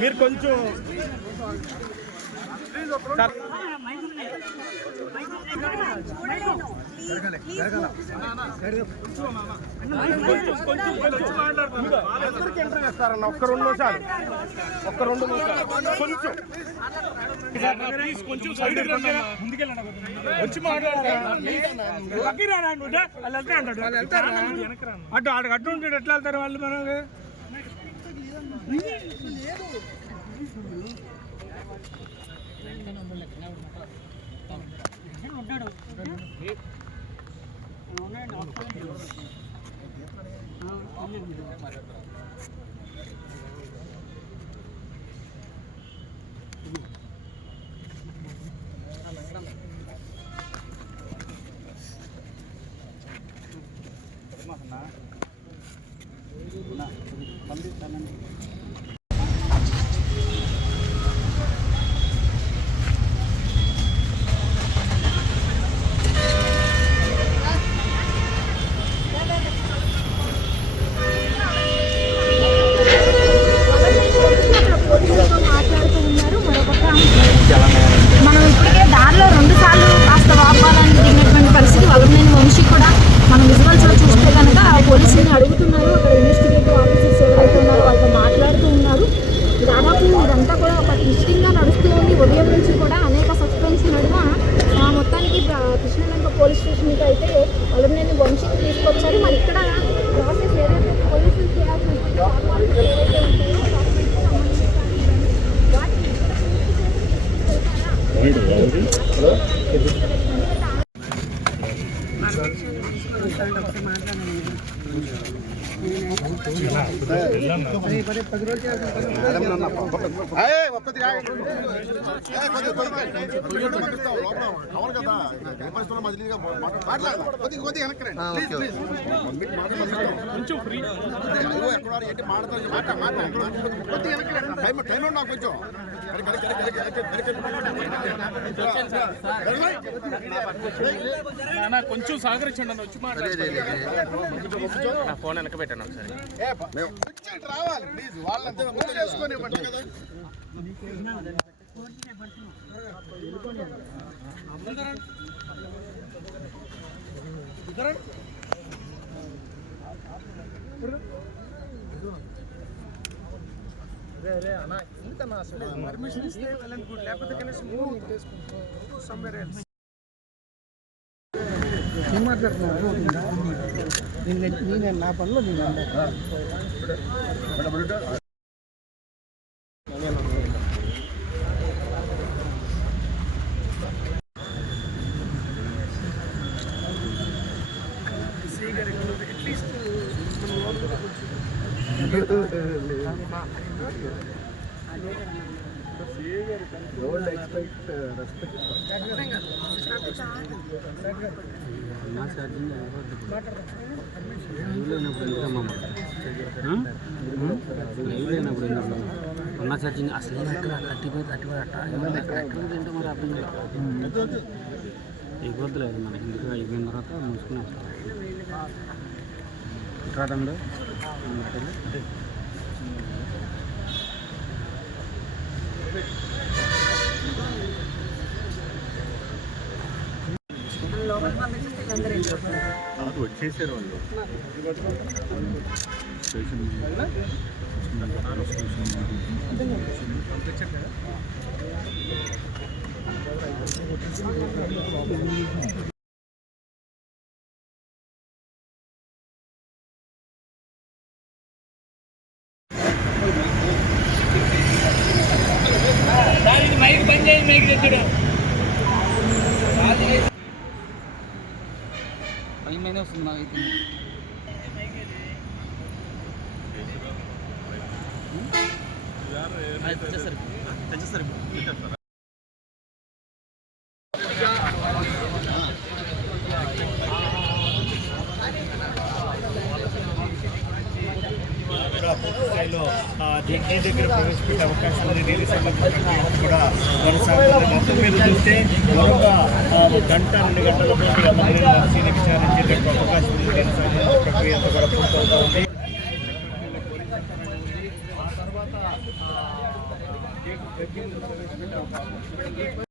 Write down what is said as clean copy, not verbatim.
మీరు కొంచెం అందరికీ ఎంటర్ చేస్తారన్న ఒక్క 2 నిమిషాలు కొంచెం కొంచెం సైడ్ వచ్చి మాట్లాడారు అటు అటు ఉంటాడు ఎట్లా వెళ్తారు వాళ్ళు మనకు పోలీస్ స్టేషన్కి అయితే అలమనేని వంశీని తీసుకొచ్చారు. మరి ఇక్కడ ప్రాసెస్ ఏదైతే పోలీసులు చేయాల్సి ఉంటుందో ఏవైతే కొంచెం సహకరించండి అన్న వచ్చి నా ఫోన్ వెనక పెట్టాను ఒకసారి రావాలి ప్లీజ్ వాళ్ళంతా చేసుకొని పర్మిషన్ ఇస్తే వెళ్ళండి గుడ్ లేకపోతే కనీసం సమ్వేర్ ఎల్స్ ఏం మాట్లాడుతున్నారు నేను నా పనిలో నేను don't expect respect. అన్నా ఛార్జింగ్ లైవ్ లేనప్పుడు అన్నా ఛార్జింగ్ అసలు అక్కడ అట్టిపోయి ఏంటో మరి అర్థం కాదు. ఎగొద్దులేదు మనకి ఇంటికి అయిపోయిన తర్వాత మూసుకుని వస్తాం రాదండి. అది వచ్చేసారు వాళ్ళు స్టేషన్ మైక్ బంద్ చేసి మైక్ తెచ్చాడు టైంలోనే వస్తుంది నాకైతే. పూర్తి స్థాయిలో దీని దగ్గర ప్రవేశపెట్టే అవకాశం ఉంది. దీనికి సంబంధించిన కూడా కొనసాగుతుంది. మొత్తం మీద చూస్తే మరొక గంట 2 గంటల వంశీని విచారించేటట్టు అవకాశం ఉంది. దీనికి సంబంధించిన ప్రక్రియ అంతా కూడా పూర్తవుతూ ఉంది. తర్వాత జడ్జి ప్రవేశపెట్టే అవకాశం ఉంది.